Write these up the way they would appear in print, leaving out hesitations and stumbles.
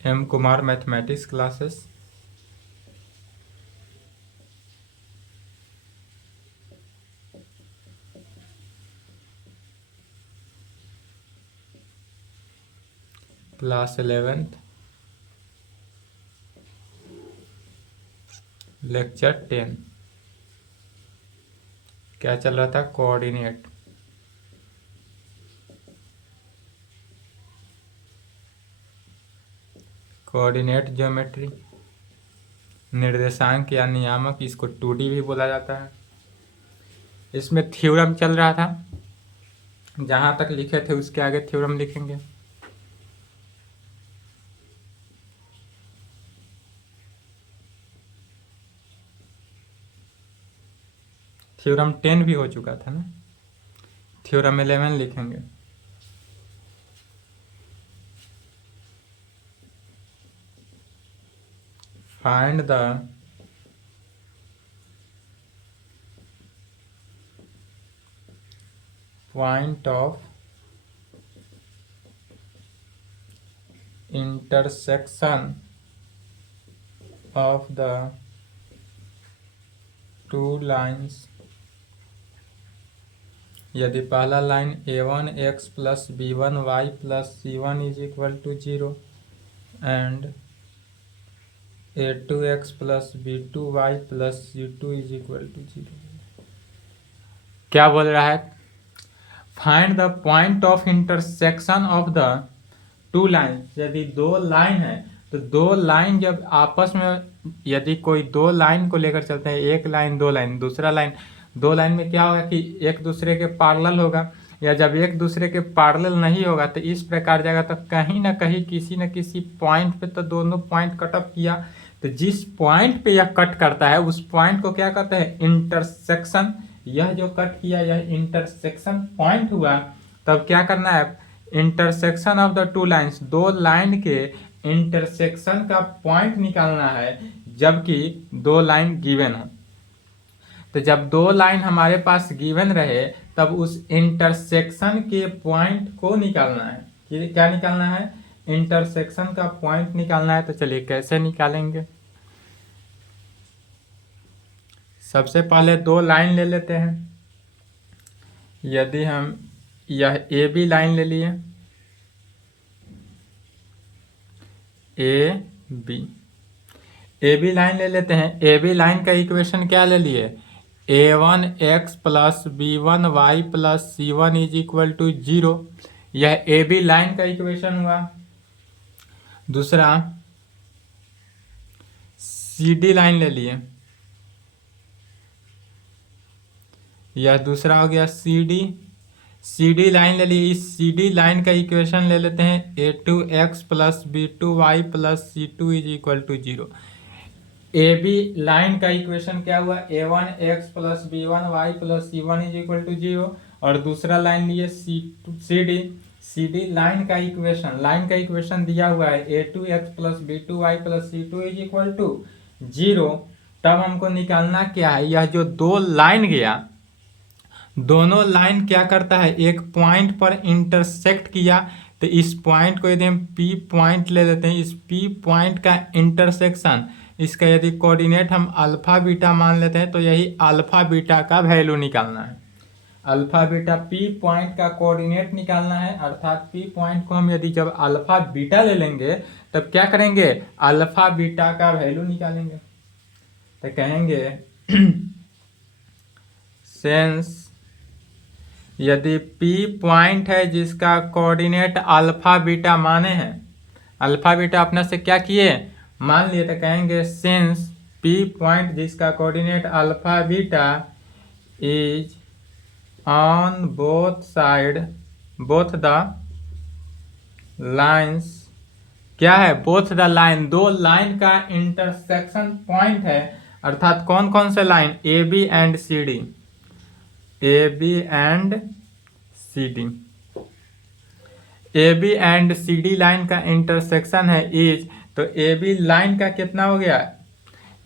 M Kumar mathematics classes. Class 11th, lecture 10। क्या चल रहा था? कोऑर्डिनेट। कोऑर्डिनेट ज्योमेट्री, निर्देशांक या नियामक, इसको 2D भी बोला जाता है। इसमें थ्योरम चल रहा था, जहां तक लिखे थे उसके आगे थ्योरम लिखेंगे। थ्योरम 10 भी हो चुका था ना, थ्योरम 11 लिखेंगे। Find the point of intersection of the two lines यदि पहला line a1x plus b1y plus c1 is equal to 0 and a2x plus b2y plus c2 is equal to 0। क्या बोल रहा है? Find the point of intersection of the two line. यदि दो line है तो दो लाइन जब आपस में, यदि कोई दो लाइन को लेकर चलते हैं, एक लाइन दो लाइन, दूसरा लाइन, दो लाइन में क्या होगा कि एक दूसरे के पैरेलल होगा, या जब एक दूसरे के पैरेलल नहीं होगा तो इस प्रकार जाएगा, तो कहीं ना कहीं किसी न किसी पॉइंट पे तो दोनों पॉइंट कट ऑफ किया, तो जिस पॉइंट पे यह कट करता है उस पॉइंट को क्या कहते हैं? इंटरसेक्शन। यह जो कट किया यह इंटरसेक्शन पॉइंट हुआ। तब क्या करना है? Intersection of the two lines, दो लाइन के इंटरसेक्शन का पॉइंट निकालना है जबकि दो लाइन गिवन हो। तो जब दो लाइन हमारे पास गिवन रहे तब उस इंटरसेक्शन के पॉइंट को निकालना है। क्या निकालना है? इंटरसेक्शन का पॉइंट निकालना है। तो चलिए कैसे निकालेंगे। सबसे पहले दो लाइन ले लेते हैं। यदि हम यह ए बी लाइन ले लिए, ए बी लाइन ले लेते हैं। ए बी लाइन का इक्वेशन क्या ले लिए? a1x plus b1y plus c1 is equal to 0। यह ए बी लाइन का इक्वेशन हुआ। दूसरा सी डी लाइन ले लिए, यह दूसरा हो गया सी डी लाइन ले लिए। इस सी डी लाइन का इक्वेशन ले लेते हैं a2x plus b2y plus c2 is equal to 0। A B line का इक्वेशन क्या हुआ? a1x plus b1y plus c1 is equal to 0। और दूसरा लाइन लिए सी डी लाइन का इक्वेशन दिया हुआ है a2x plus b2y plus c2 is equal to 0। तब हमको निकालना क्या है? यह जो दो लाइन गया, दोनों लाइन क्या करता है? एक पॉइंट पर इंटरसेक्ट किया, तो इस पॉइंट को यदि हम P पॉइंट ले लेते हैं, इस P पॉइंट का इंटरसेक्शन, इसका यदि कोऑर्डिनेट हम अल्फा बीटा मान लेते हैं तो यही अल्फा बीटा का वैल्यू निकालना है। अल्फा बीटा P पॉइंट का कोऑर्डिनेट निकालना है, अर्थात P पॉइंट को हम यदि जब अल्फा बीटा ले लेंगे तब क्या करेंगे? अल्फा बीटा का वैल्यू निकालेंगे। तो कहेंगे सेंस यदि P पॉइंट है जिसका कोऑर्डिनेट अल्फा बीटा माने हैं, अल्फा बीटा अपना से क्या किए? मान लिए, तो कहेंगे सिंस P पॉइंट जिसका coordinate alpha beta is on both side, both the lines, क्या है? बोथ द लाइन, दो लाइन का इंटरसेक्शन पॉइंट है, अर्थात कौन कौन से लाइन? A B and C D, A B and C D, A B and C D line का इंटरसेक्शन है इज। तो ए बी लाइन का कितना हो गया?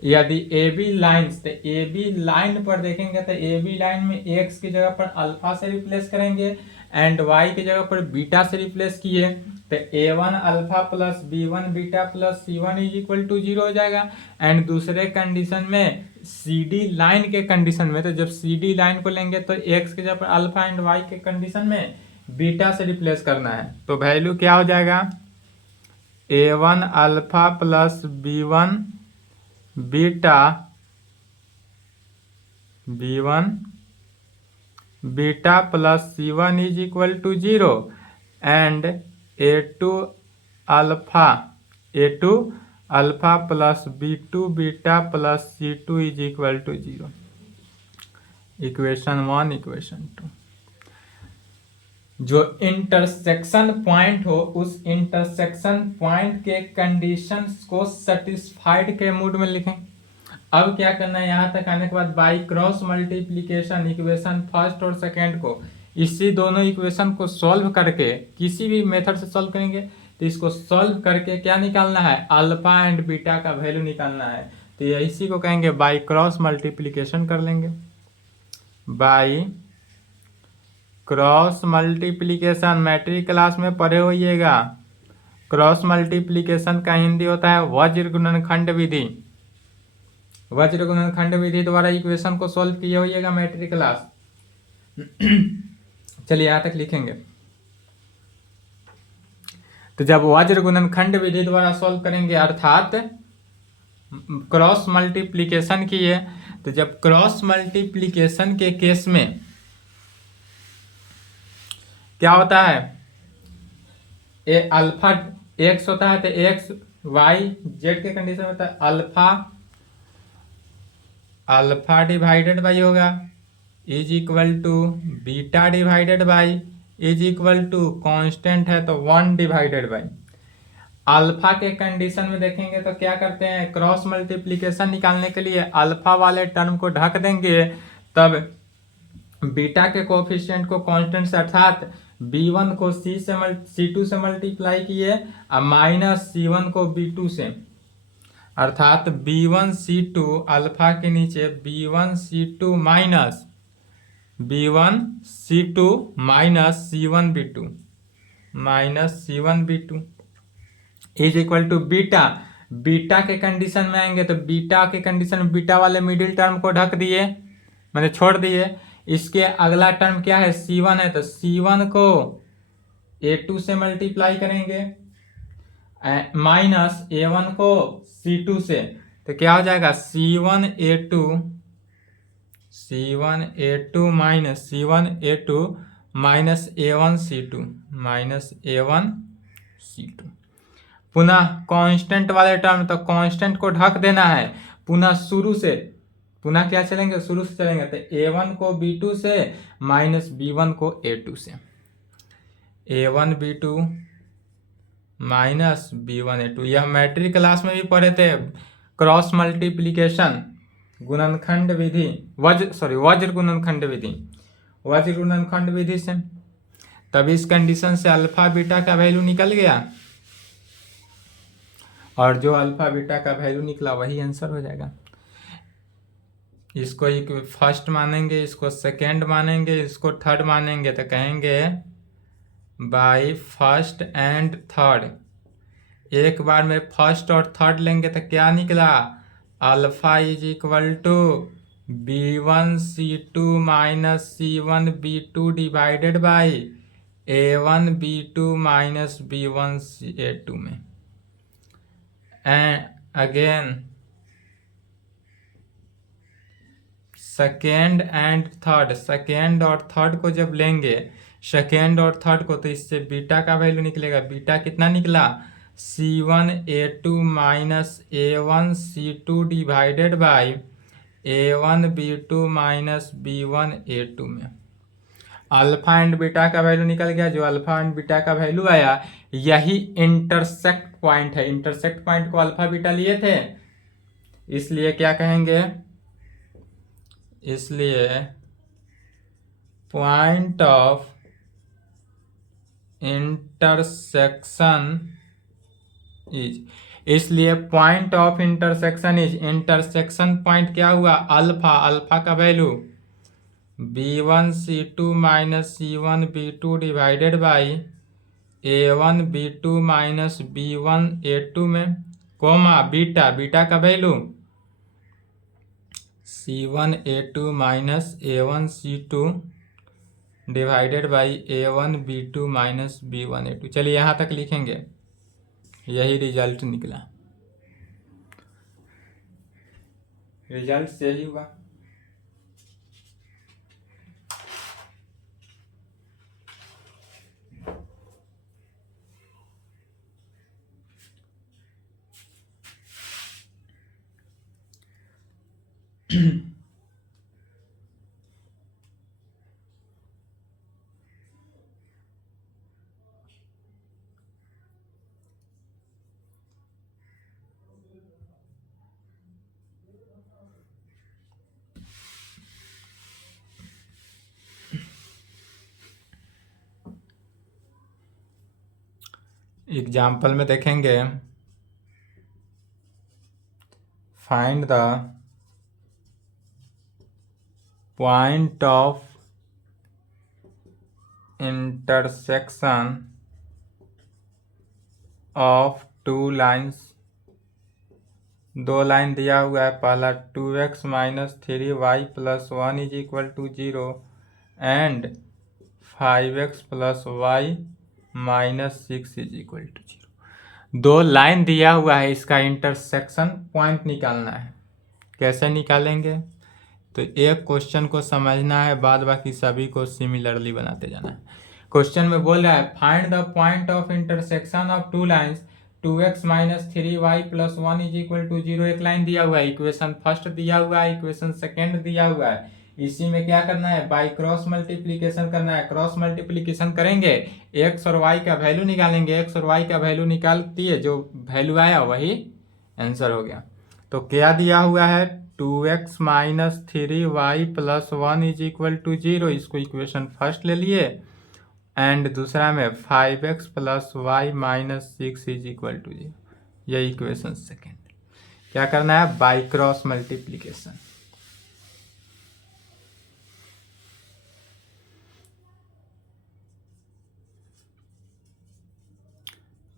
यदि ए बी लाइन, तो ए बी लाइन पर देखेंगे तो ए बी लाइन में एक्स की जगह पर अल्फा से रिप्लेस करेंगे, एंड वाई की जगह पर बीटा से रिप्लेस किए तो a1 alpha plus b1 beta plus c1 is equal to 0 हो जाएगा। एंड दूसरे कंडीशन में CD लाइन के कंडीशन में, तो जब CD लाइन को लेंगे तो x के जगह पर अल्फा एंड y के कंडीशन में बीटा से रिप्लेस करना है, तो वैल्यू क्या हो जाएगा a1 alpha plus b1 beta b1 beta plus c1 is equal to 0 and a2 alpha plus b2 beta plus c2 is equal to 0। Equation 1 equation 2। जो इंटरसेक्शन पॉइंट हो उस इंटरसेक्शन पॉइंट के कंडीशंस को satisfied के mood में लिखें। अब क्या करना है, यहां तक आने के बाद by cross multiplication equation first और सेकेंड को, इसी दोनों इक्वेशन को सॉल्व करके, किसी भी मेथड से सॉल्व करेंगे तो इसको सॉल्व करके क्या निकालना है, अल्फा एंड बीटा का वैल्यू निकालना है। तो ये इसी को कहेंगे बाई क्रॉस मल्टीप्लीकेशन कर लेंगे। By cross multiplication matric class में पढ़े होइएगा। क्रॉस मल्टीप्लीकेशन का हिंदी होता है वज्र गुणनखंड विधि। वज्र गुणनखंड विधि द्वारा इक्वेशन को सॉल्व किए होइएगा मैट्रिक क्लास। चलिए यहां तक लिखेंगे। तो जब वज्र गुणनखंड विधि द्वारा सॉल्व करेंगे अर्थात क्रॉस मल्टीप्लीकेशन किए, तो जब क्रॉस मल्टीप्लीकेशन के केस में क्या होता है, ए अल्फा एक्स होता है तो एक्स वाई जेड के कंडीशन में होता है अल्फा डिवाइडेड बाई होगा is equal to beta divided by is equal to constant है तो 1 डिवाइडेड बाई। अल्फा के कंडीशन में देखेंगे तो क्या करते हैं, क्रॉस मल्टीप्लीकेशन निकालने के लिए अल्फा वाले टर्म को ढक देंगे, तब बीटा के कोफिशिएंट को कांस्टेंट से अर्थात b1 को c2 से मल्टीप्लाई किए और माइनस c1 को b2 से, अर्थात b1 c2 अल्फा के नीचे b1 c2 minus c1 b2 is equal to beta. Beta के कंडीशन में आएंगे तो बीटा के कंडीशन में बीटा वाले मिडिल टर्म को ढक दिए, मैंने छोड़ दिए। इसके अगला टर्म क्या है, c1 है तो c1 को a2 से मल्टीप्लाई करेंगे माइनस a1 को c2 से, तो क्या हो जाएगा c1 a2 minus a1 c2 पुनः कांस्टेंट वाले टर्म, तो कांस्टेंट को ढक देना है। पुनः क्या चलेंगे, शुरू से चलेंगे तो a1 को b2 से माइनस b1 को a2 से, a1 b2 minus b1 a2। यह मैट्रिक क्लास में भी पढ़े थे, क्रॉस मल्टीप्लीकेशन गुणनखंड विधि वज्र गुणनखंड विधि से। तब इस कंडीशन से अल्फा बीटा का वैल्यू निकल गया और जो अल्फा बीटा का वैल्यू निकला वही आंसर हो जाएगा। इसको एक फर्स्ट मानेंगे, इसको सेकेंड मानेंगे, इसको थर्ड मानेंगे, तो कहेंगे बाय फर्स्ट एंड थर्ड। एक बार में फर्स्ट और थर्ड लेंगे तो क्या निकला, alpha is equal to b1 c2 minus c1 b2 divided by a1 b2 minus b1 a2 में। एंड अगेन सेकेंड और थर्ड को जब लेंगे सेकेंड और थर्ड को, तो इससे बीटा का वैल्यू निकलेगा। बीटा कितना निकला, c1 a2 minus a1 c2 divided by a1 b2 minus b1 a2 में। अल्फा एंड बीटा का वैल्यू निकल गया। जो अल्फा एंड बीटा का वैल्यू आया यही इंटरसेक्ट पॉइंट है। इंटरसेक्ट पॉइंट को अल्फा बीटा लिए थे, इसलिए क्या कहेंगे, इसलिए point of intersection is intersection point क्या हुआ, अल्फा का value B1 C2 minus C1 B2 divided by A1 B2 minus B1 A2 में कोमा बीटा, बीटा का value C1 A2 minus A1 C2 divided by A1 B2 minus B1 A2। चलिए यहाँ तक लिखेंगे, यही रिजल्ट निकला, result सही हुआ। एग्जाम्पल में देखेंगे, find the point of intersection of two lines. दो लाइन दिया हुआ है, पहला 2x minus 3y plus 1 is equal to 0 and 5x plus Y minus 6 is equal to 0। दो लाइन दिया हुआ है, इसका इंटरसेक्शन पॉइंट निकालना है। कैसे निकालेंगे? तो एक क्वेश्चन को समझना है, बाद बाकी सभी को सिमिलरली बनाते जाना है। क्वेश्चन में बोल रहा है find the point of intersection of two lines 2x minus 3y plus 1 is equal to 0। एक लाइन दिया हुआ है, इक्वेशन फर्स्ट दिया हुआ है, इक्वेशन सेकेंड दिया हुआ है। इसी में क्या करना है? बाई क्रॉस मल्टीप्लीकेशन करना है। क्रॉस मल्टीप्लीकेशन करेंगे, x और y का वैल्यू निकालेंगे, x और y का वैल्यू निकालती है, जो वैल्यू आया वही आंसर हो गया। तो क्या दिया हुआ है? 2x minus 3y plus 1 is equal to 0, इसको इक्वेशन फर्स्ट ले लिए, एंड दूसरा में 5x plus Y minus 6 is equal to 0, यह इक्वेशन सेकेंड। क्या करना है? By cross multiplication.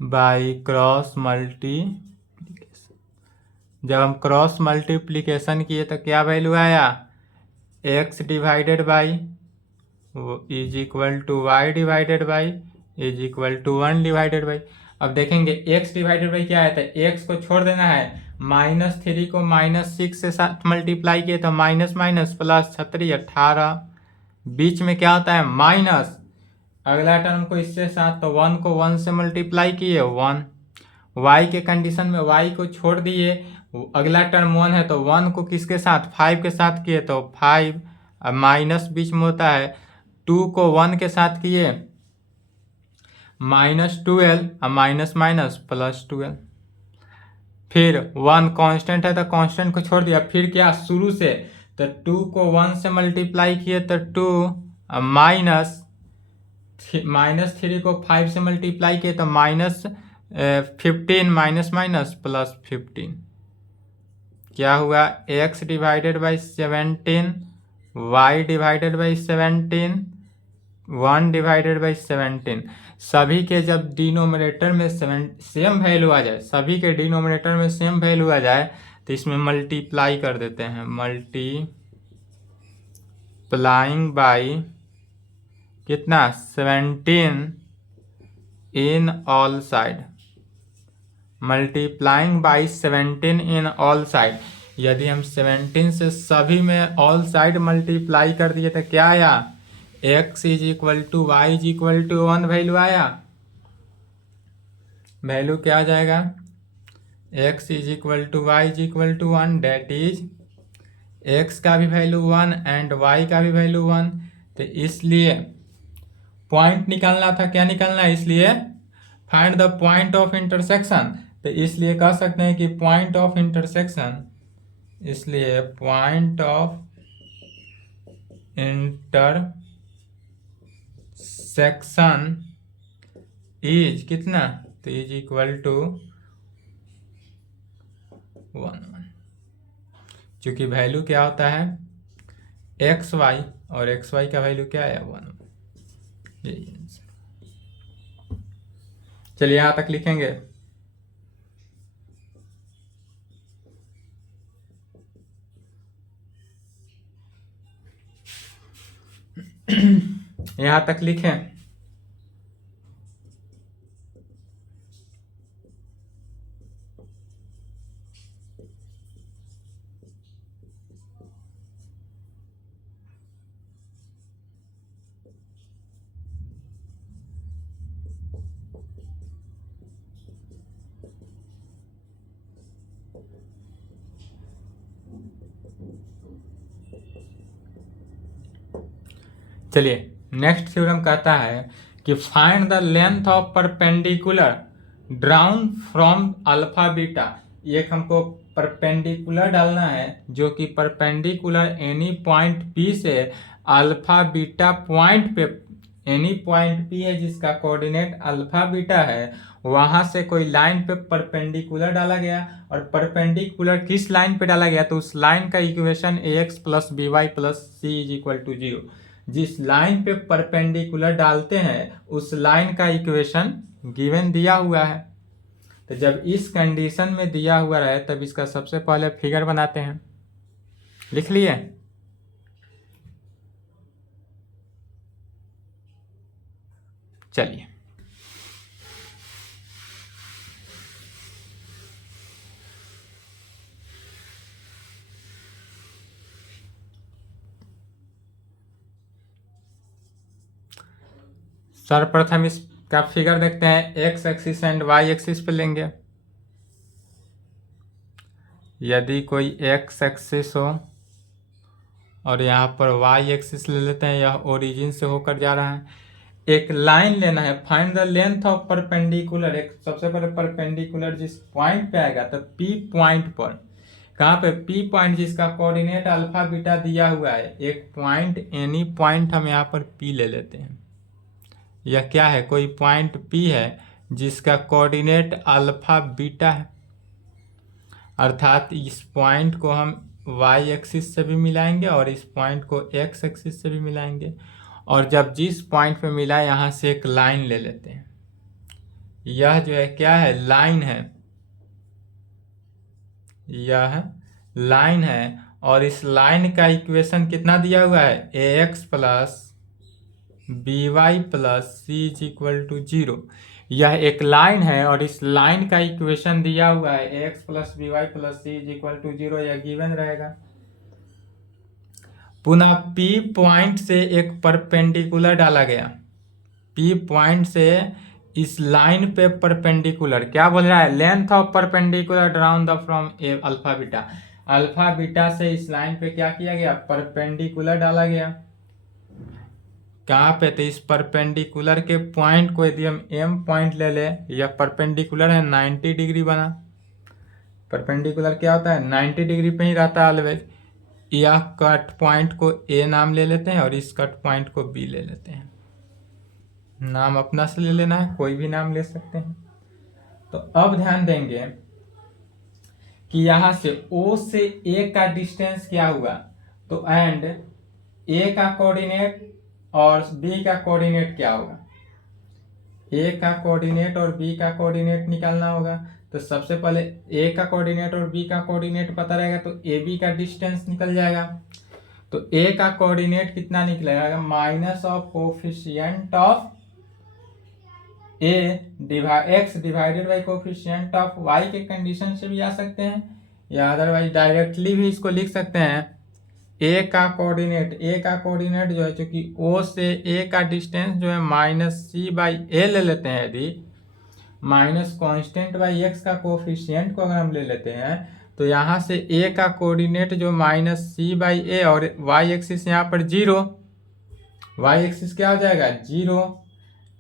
By cross multiplication, जब हम क्रॉस मल्टीप्लीकेशन किए तो क्या वैल्यू आया? x divided by is equal to Y divided by is equal to 1 divided by. अब देखेंगे x डिवाइडेड बाई क्या है, तो x को छोड़ देना है, -3 को -6 से साथ मल्टीप्लाई किए तो माइनस माइनस प्लस 36 18, बीच में क्या होता है? माइनस। अगला टर्म को इससे साथ, तो 1 को 1 से मल्टीप्लाई किए 1, y के कंडीशन में y को छोड़ दिए, अगला टर्म 1 है तो 1 को किसके साथ? 5 के साथ किए तो 5, माइनस बीच में होता है, 2 को 1 के साथ किए -12, माइनस माइनस प्लस 12, फिर 1 कांस्टेंट है तो कांस्टेंट को छोड़ दिया, फिर क्या? शुरू से, तो 2 को 1 से मल्टीप्लाई किए तो 2, -3 को 5 से मल्टीप्लाई किए तो -15, माइनस माइनस प्लस 15, क्या हुआ? x divided by 17, y divided by 17, 1 divided by 17। सभी के जब डिनोमिनेटर में सेम वैल्यू आ जाए, सभी के डिनोमिनेटर में सेम वैल्यू आ जाए तो इसमें मल्टीप्लाई कर देते हैं, मल्टीप्लाइंग बाई कितना? 17 in all side, multiplying by 17 in all side. यदि हम 17 से सभी में ऑल साइड मल्टीप्लाई कर दिए तो क्या आया? x is equal to Y is equal to 1 value आया। वैल्यू क्या आ जाएगा? x is equal to Y is equal to 1, that is x का भी वैल्यू 1 एंड y का भी वैल्यू 1। तो इसलिए पॉइंट निकालना था, क्या निकालना है? इसलिए find the point of intersection, तो इसलिए कह सकते हैं कि पॉइंट ऑफ इंटरसेक्शन, इसलिए पॉइंट ऑफ इंटरसेक्शन इज कितना? तो इज इक्वल टू 1 1, क्योंकि वैल्यू क्या होता है? एक्स वाई, और एक्स वाई का वैल्यू क्या है 1। यही आंसर। चलिए यहाँ तक लिखेंगे। यहाँ तक लिखें। चलिए नेक्स्ट थ्योरम कहता है कि find the length of perpendicular drown from alpha beta. एक हमको परपेंडिकुलर डालना है जो कि परपेंडिकुलर एनी पॉइंट पी से अल्फा बीटा पॉइंट पे, एनी पॉइंट पी है जिसका कोऑर्डिनेट अल्फा बीटा है, वहां से कोई लाइन पे परपेंडिकुलर डाला गया, और परपेंडिकुलर किस लाइन पे डाला गया तो उस लाइन का equation ax plus B Y plus C is equal to 0। जिस लाइन पे परपेंडिकुलर डालते हैं उस लाइन का इक्वेशन गिवन दिया हुआ है। तो जब इस कंडीशन में दिया हुआ रहे तब इसका सबसे पहले फिगर बनाते हैं। लिख लिए? चलिए सर्वप्रथम इसका फिगर देखते हैं। X axis and Y axis पे लेंगे। यदि कोई एक्स एक्सिस हो और यहाँ पर वाई एक्सिस ले लेते हैं, यह ओरिजिन से होकर जा रहा है। एक लाइन लेना है, find the length of perpendicular. एक सबसे पहले परपेंडिकुलर जिस पॉइंट पे आएगा तो पी पॉइंट पर, कहाँ पे पी पॉइंट जिसका कोऑर्डिनेट अल्फा बीटा दिया हुआ है। एक पॉइंट एनी पॉइंट हम यहाँ पर पी ले लेते हैं। यह क्या है? कोई पॉइंट पी है जिसका कोऑर्डिनेट अल्फा बीटा है, अर्थात इस पॉइंट को हम वाई एक्सिस से भी मिलाएंगे और इस पॉइंट को एक्स एक्सिस से भी मिलाएंगे। और जब जिस पॉइंट पे मिला यहाँ से एक लाइन ले लेते हैं। यह जो है क्या है? लाइन है। यह लाइन है और इस लाइन का इक्वेशन कितना दिया हुआ है? A x plus B Y plus C is equal to 0। यह एक लाइन है और इस लाइन का इक्वेशन दिया हुआ है A x plus B Y plus C is equal to 0। यह गिवन रहेगा। पुनः P पॉइंट से एक परपेंडिकुलर डाला गया। P पॉइंट से इस लाइन पे परपेंडिकुलर, क्या बोल रहा है? Length of perpendicular drown the from A alpha beta. Alpha beta से इस लाइन पे क्या किया गया? परपेंडिकुलर डाला गया। कहाँ पे? तो इस परपेंडिकुलर के पॉइंट को यदि हम M पॉइंट ले ले, यह परपेंडिकुलर है 90 डिग्री बना। परपेंडिकुलर क्या होता है? 90 डिग्री पे ही रहता है ऑलवेज। यह कट पॉइंट को ए नाम ले लेते हैं और इस कट पॉइंट को बी ले लेते हैं। नाम अपना से ले लेना है, कोई भी नाम ले सकते हैं। तो अब ध्यान देंगे कि यहां से O से A का डिस्टेंस क्या हुआ। तो एंड A का कोऑर्डिनेट और B का कोऑर्डिनेट क्या होगा? A का कोऑर्डिनेट और B का कोऑर्डिनेट निकालना होगा। तो सबसे पहले A का कोऑर्डिनेट और B का कोऑर्डिनेट पता रहेगा तो AB का डिस्टेंस निकल जाएगा। तो A का कोऑर्डिनेट कितना निकलेगा? Minus of coefficient of A x divided by coefficient of Y के कंडीशन से भी आ सकते हैं, या अदरवाइज डायरेक्टली भी इसको लिख सकते हैं। A का कोऑर्डिनेट जो है, चूंकि O से A का डिस्टेंस जो है माइनस सी बाई ए ले लेते हैं। यदि माइनस कॉन्स्टेंट बाई एक्स का कोफिशिएंट को अगर हम ले लेते हैं तो यहाँ से A का कोऑर्डिनेट जो माइनस सी बाई ए और वाई एक्सिस यहाँ पर 0, वाई एक्सिस क्या हो जाएगा? 0,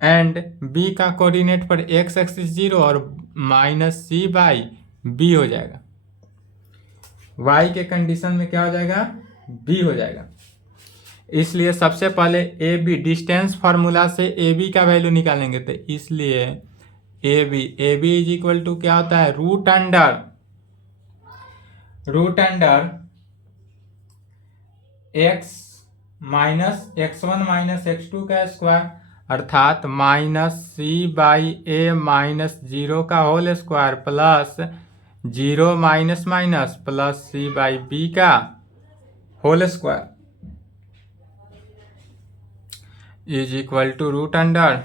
एंड B का कोऑर्डिनेट पर एक्स एक्सिस 0 और माइनस सी बाई बी हो जाएगा। Y के कंडीशन में क्या हो जाएगा? B हो जाएगा। इसलिए सबसे पहले AB डिस्टेंस फार्मूला से AB का वैल्यू निकालेंगे। तो इसलिए AB इज इक्वल टू क्या होता है? Root under x minus x1 minus x2 का स्क्वायर अर्थात माइनस c/a माइनस 0 का whole square plus 0 minus minus plus c/b का whole square is equal to root under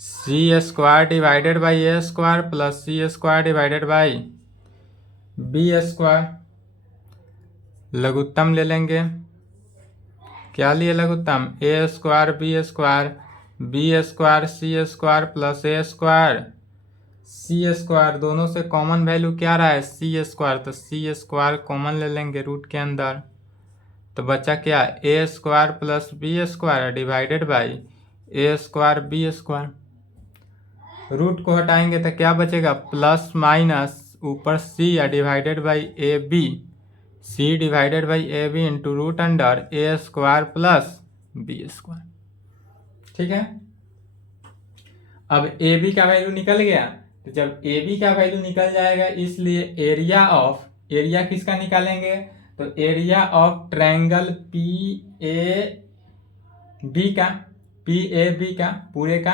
C square divided by A square plus C square divided by B square. लघुत्तम ले लेंगे, क्या लिए लघुत्तम, A square B square C square plus A square C square, दोनों से common value क्या रहा है सी स्क्वायर, तो सी स्क्वायर कॉमन ले लेंगे रूट के अंदर, तो बचा क्या A square plus B square divided by A square B square. Root को हटाएंगे तो क्या बचेगा प्लस माइनस ऊपर सी या divided by A B, C divided by A B into root under A square plus B square. ठीक है, अब ए बी का वैल्यू निकल गया, तो जब ए बी का वैल्यू निकल जाएगा इसलिए एरिया किसका निकालेंगे, तो area of triangle P A B का पूरे का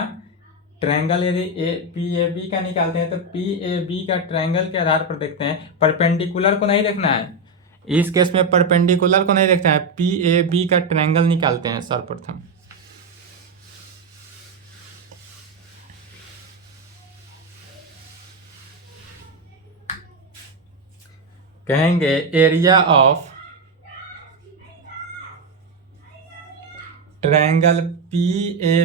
ट्रायंगल यदि पी ए बी का निकालते हैं तो पी ए बी का ट्रायंगल के आधार पर देखते हैं, परपेंडिकुलर को नहीं देखना है इस केस में, परपेंडिकुलर को नहीं देखना है, पी ए बी का ट्रायंगल निकालते हैं सर्वप्रथम। कहेंगे area of triangle P A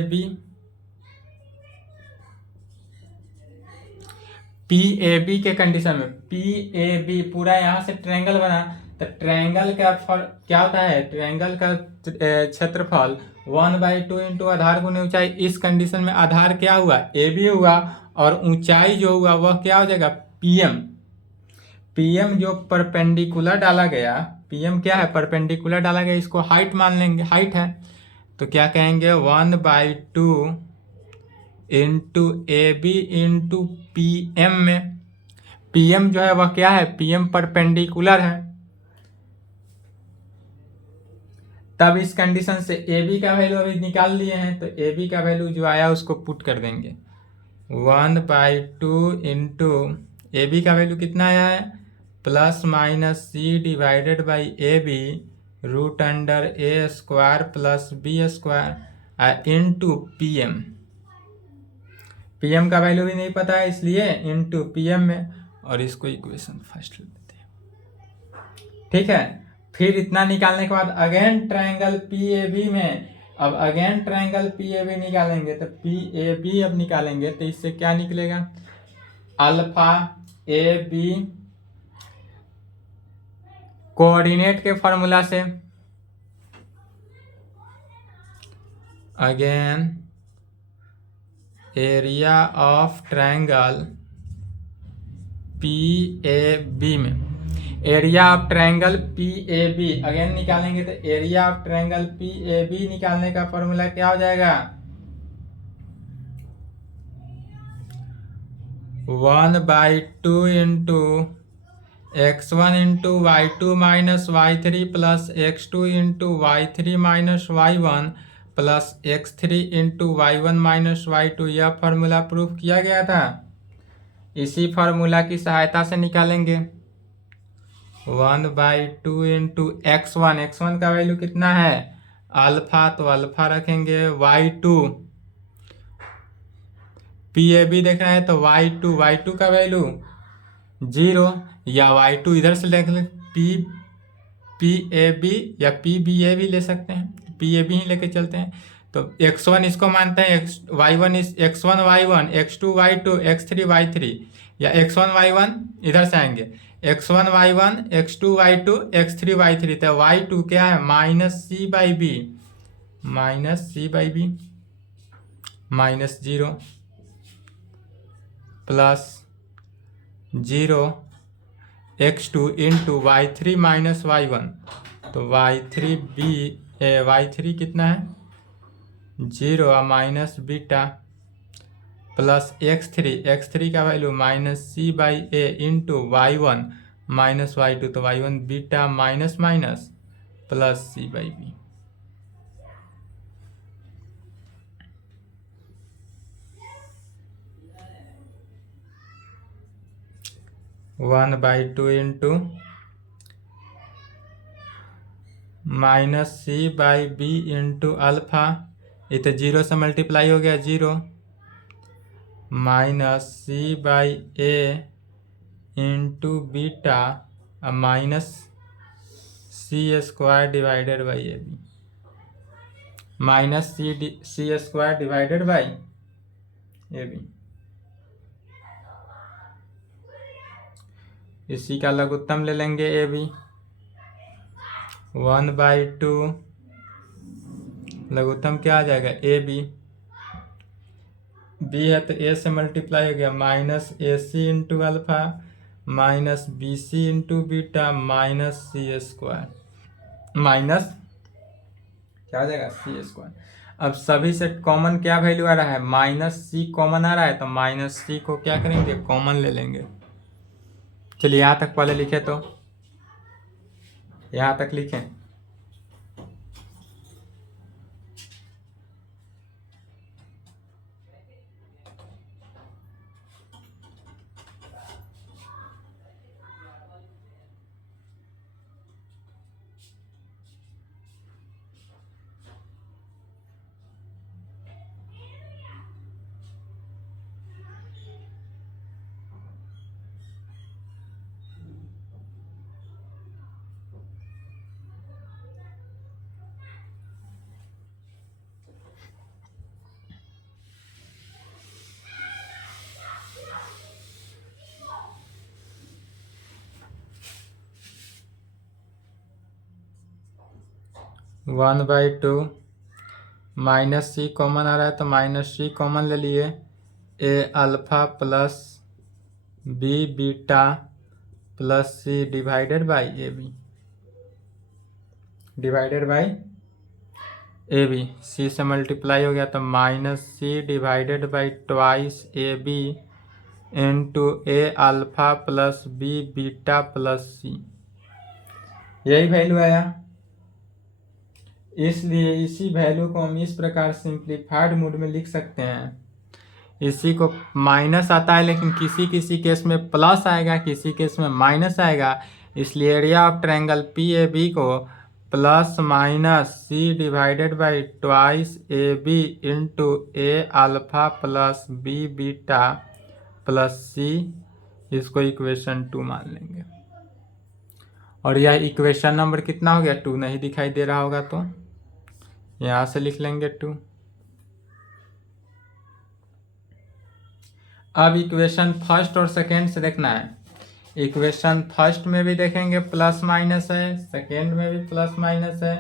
B के कंडीशन में पी ए बी पूरा यहाँ से ट्रायंगल बना, तो ट्रायंगल का क्या होता है, ट्रायंगल का क्षेत्रफल 1/2 इंटू आधार गुने ऊंचाई। इस कंडीशन में आधार क्या हुआ ए बी हुआ और ऊंचाई जो हुआ वह क्या हो जाएगा पीएम जो परपेंडिकुलर डाला गया, पीएम क्या है परपेंडिकुलर डाला गया, इसको हाइट मान लेंगे, हाइट है तो क्या कहेंगे 1/2 into A B into PM में, पीएम जो है वह क्या है पीएम परपेंडिकुलर है। तब इस कंडीशन से ए बी का वैल्यू अभी निकाल लिए हैं, तो ए बी का वैल्यू जो आया उसको पुट कर देंगे 1/2 इंटू ए बी का वैल्यू कितना आया है plus minus C divided by A B root under A square plus B square into PM का वैल्यू भी नहीं पता है इसलिए इंटू पीएम में, और इसको इक्वेशन फर्स्ट लेते हैं। ठीक है, फिर इतना निकालने के बाद again triangle P A B में, अब again triangle P A B निकालेंगे, तो पी ए बी अब निकालेंगे तो इससे क्या निकलेगा अल्फा ए बी कोऑर्डिनेट के फॉर्मूला से, again area of triangle P A B में, area of triangle P A B again निकालेंगे, तो area of triangle P A B निकालने का फॉर्मूला क्या हो जाएगा 1/2 into x1 into y2 minus y3 plus x2 into y3 minus y1 plus x3 into y1 minus y2। यह formula proof किया गया था, इसी फार्मूला की सहायता से निकालेंगे 1/2 इंटू x1 का वैल्यू कितना है अल्फा, तो अल्फा रखेंगे y2 पी ए बी देखना है तो y2 का वैल्यू 0 या y2 इधर से लिख ले पी ए बी या पी बी ए भी ले सकते हैं, पी ए बी ही लेके चलते हैं। तो x1 इसको मानते हैं y1 x1 y1 x2 y2 x3 y3, या x1 y1 इधर से आएंगे x1 y1 x2 y2 x3 y3, तो y2 क्या है minus C by B minus 0 plus 0 x2 into y3 minus y1, तो y3 कितना है 0 माइनस बीटा प्लस x3 का value minus C by A into y1 minus y2, तो y1 beta minus plus C by B. One by two into minus C by B into alpha, ये तो zero से multiply हो गया, zero, minus C by A into beta minus C square divided by A B, minus C square divided by A B. इसी का लघुत्तम ले लेंगे A B, one by two, लघुत्तम क्या आ जाएगा ए बी, बी है तो ए से मल्टीप्लाई हो गया, minus A C into alpha minus B C into beta minus C square, minus क्या आ जाएगा सी स्क्वायर। अब सभी से कॉमन क्या वैल्यू आ रहा है, माइनस सी कॉमन आ रहा है, तो माइनस सी को क्या करेंगे, कॉमन ले लेंगे। चलिए यहाँ तक पहले लिखे, तो यहाँ तक लिखें। One by two, minus C common आ रहा है तो माइनस सी कॉमन ले लिए, A alpha plus B beta plus C divided by A B, divided by A B, C से मल्टीप्लाई हो गया तो minus C divided by twice A B into A alpha plus B beta plus C, यही value आया। इसलिए इसी value को हम इस प्रकार सिंप्लीफाइड मोड में लिख सकते हैं। इसी को माइनस आता है, लेकिन किसी किसी केस में प्लस आएगा, किसी केस में माइनस आएगा, इसलिए area of triangle P A B को plus minus C divided by twice A B into A alpha plus B beta plus C, इसको इक्वेशन 2 मान लेंगे। और यह इक्वेशन नंबर कितना हो गया, 2, नहीं दिखाई दे रहा होगा तो यहाँ से लिख लेंगे 2। अब इक्वेशन फर्स्ट और सेकेंड से देखना है। इक्वेशन फर्स्ट में भी देखेंगे प्लस माइनस है, सेकेंड में भी प्लस माइनस है,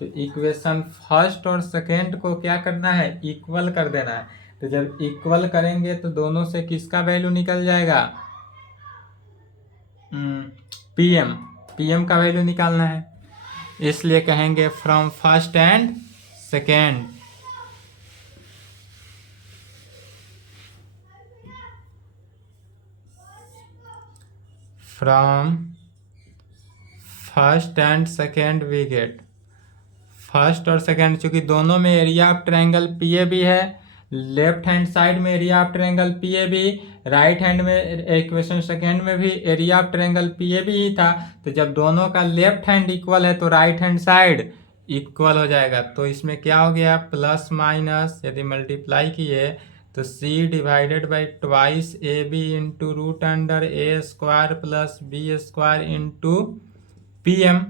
तो इक्वेशन फर्स्ट और सेकेंड को क्या करना है, इक्वल कर देना है। तो जब इक्वल करेंगे तो दोनों से किसका वैल्यू निकल जाएगा, पीएम का वैल्यू निकालना है। इसलिए कहेंगे from first and second, from first and second we get, first और सेकेंड चूंकि दोनों में area of triangle P A B है, लेफ्ट हैंड साइड में area of triangle P A B, right hand में इक्वेशन सेकेंड में भी area of triangle P A B ही था। तो जब दोनों का लेफ्ट हैंड इक्वल है तो राइट हैंड साइड इक्वल हो जाएगा। तो इसमें क्या हो गया, प्लस माइनस यदि मल्टीप्लाई किए तो C divided by twice A B into root under A square plus B square into P M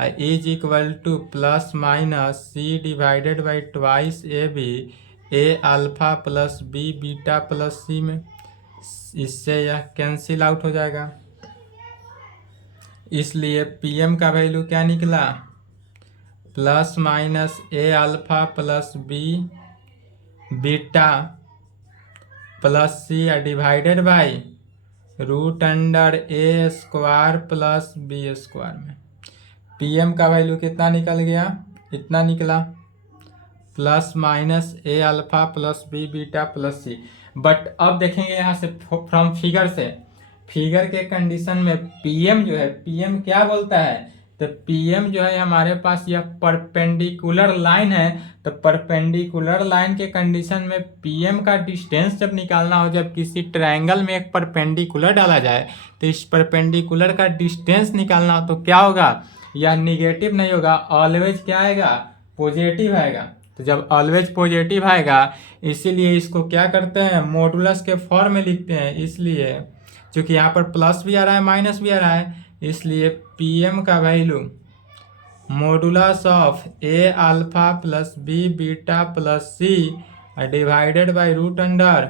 is equal to plus minus C divided by twice A B A alpha plus B beta plus C में, इससे यह cancel out हो जाएगा। इसलिए PM का value क्या निकला, plus minus A alpha plus B beta plus C divided by root under A square plus B square में। पीएम का वैल्यू कितना निकल गया, इतना निकला, plus minus A alpha plus B beta plus C. But अब देखेंगे यहाँ से फ्रॉम फिगर से, फिगर के कंडीशन में पीएम जो है, पीएम क्या बोलता है तो पीएम जो है हमारे पास यह परपेंडिकुलर लाइन है। तो परपेंडिकुलर लाइन के कंडीशन में पीएम का डिस्टेंस जब निकालना हो, जब किसी ट्रायंगल में एक परपेंडिकुलर डाला जाए तो इस परपेंडिकुलर का डिस्टेंस निकालना हो तो क्या होगा, यह निगेटिव नहीं होगा, ऑलवेज क्या आएगा, पॉजिटिव आएगा। तो जब ऑलवेज पॉजिटिव आएगा इसीलिए इसको क्या करते हैं, मॉडुलस के फॉर्म में लिखते हैं। इसलिए क्योंकि यहाँ पर प्लस भी आ रहा है माइनस भी आ रहा है, इसलिए पीएम का value modulus of A alpha plus B beta plus C divided by root under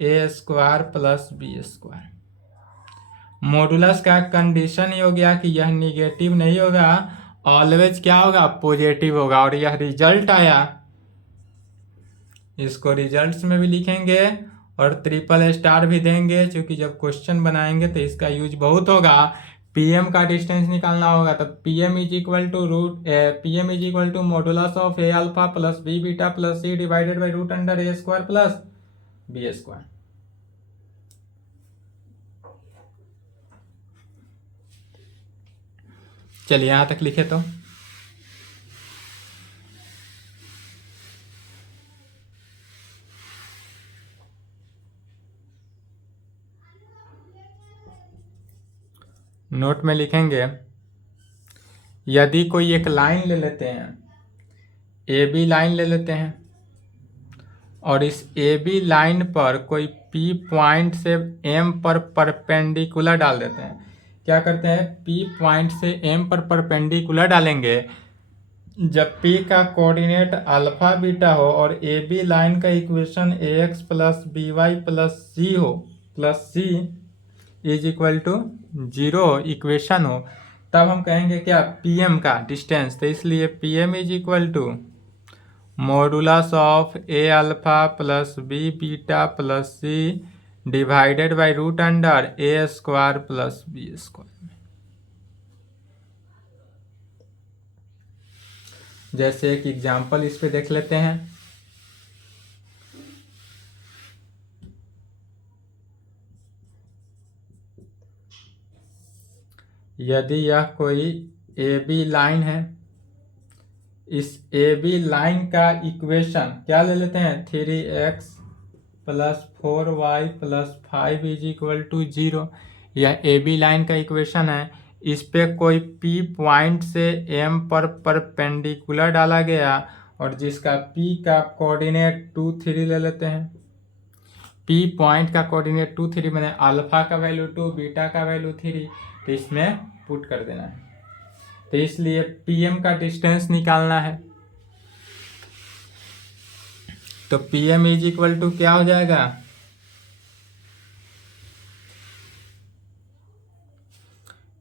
A square plus B square. Modulus का कंडीशन ही हो गया कि यह निगेटिव नहीं होगा, ऑलवेज क्या होगा, पॉजिटिव होगा। और यह रिजल्ट आया, इसको रिजल्ट्स में भी लिखेंगे और ट्रिपल स्टार भी देंगे, क्योंकि जब क्वेश्चन बनाएंगे तो इसका यूज बहुत होगा। पीएम का डिस्टेंस निकालना होगा तो PM is equal to modulus of A alpha plus B beta plus C divided by root under A square plus B square. चलिए यहां तक लिखे तो नोट में लिखेंगे, यदि कोई एक लाइन ले लेते हैं, ए बी लाइन ले लेते हैं, और इस ए बी लाइन पर कोई पी पॉइंट से एम पर परपेंडिकुलर डाल देते हैं। क्या करते हैं, पी पॉइंट से एम पर परपेंडिकुलर डालेंगे। जब पी का कोऑर्डिनेट अल्फा बीटा हो और ए बी लाइन का equation A x plus B Y plus C हो, plus C is equal to 0 equation हो, तब हम कहेंगे क्या, पीएम का डिस्टेंस। तो इसलिए PM is equal to modulus of A alpha plus B beta plus C divided by root under A square plus B square. जैसे एक एग्जांपल इस पे देख लेते हैं। यदि यह कोई ए बी लाइन है, इस ए बी लाइन का इक्वेशन क्या ले लेते हैं, 3x plus 4y plus 5 is equal to 0। यह ए बी लाइन का इक्वेशन है। इस पे कोई P पॉइंट से M पर परपेंडिकुलर डाला गया और जिसका P का कोऑर्डिनेट 2 3 ले लेते हैं। P पॉइंट का कोऑर्डिनेट 2 3 मैंने अल्फा का वैल्यू 2 बीटा का वैल्यू 3, तो इसमें पुट कर देना है। तो इसलिए पीएम का डिस्टेंस निकालना है। तो पीएम इज इक्वल टू क्या हो जाएगा,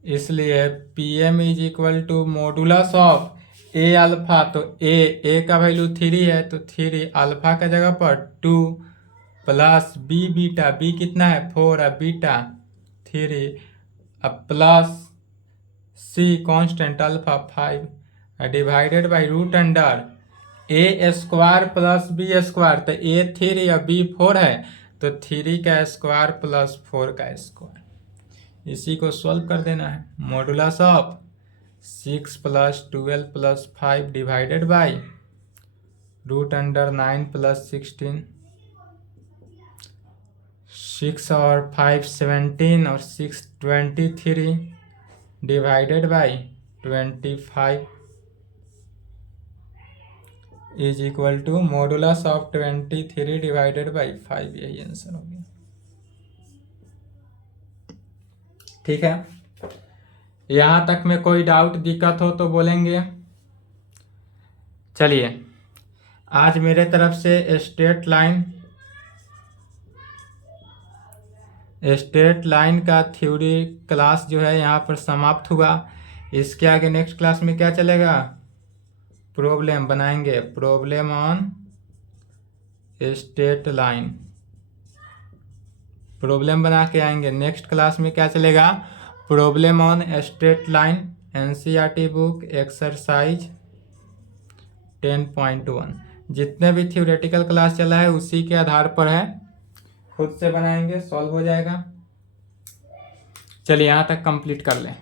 इसलिए PM is equal to modulus of A alpha, तो ए का वैल्यू 3 है तो 3 अल्फा का जगह पर 2 प्लस बी बीटा, बी कितना है 4 है, बीटा 3 अब plus C constant alpha 5 divided by root under A square plus B square. तो ए 3 या बी 4 है तो 3 का स्क्वायर प्लस 4 का स्क्वायर। इसी को सॉल्व कर देना है। Modulus of 6 plus 12 plus 5 divided by root under 9 plus 16, 6 और 5 17 और 6 23 divided by 25 is equal to modulus of 23 divided by 5। यही आंसर हो गया। ठीक है, यहां तक में कोई डाउट दिक्कत हो तो बोलेंगे। चलिए आज मेरे तरफ से स्ट्रेट लाइन का थ्योरी क्लास जो है यहाँ पर समाप्त हुआ। इसके आगे नेक्स्ट क्लास में क्या चलेगा, प्रॉब्लम बनाएंगे, problem on straight line, problem बना के आएंगे। नेक्स्ट क्लास में क्या चलेगा, problem on straight line, NCERT book exercise 10.1। जितने भी थ्योरेटिकल क्लास चला है उसी के आधार पर है, खुद से बनाएंगे, सॉल्व हो जाएगा। चलिए यहाँ तक कंप्लीट कर लें।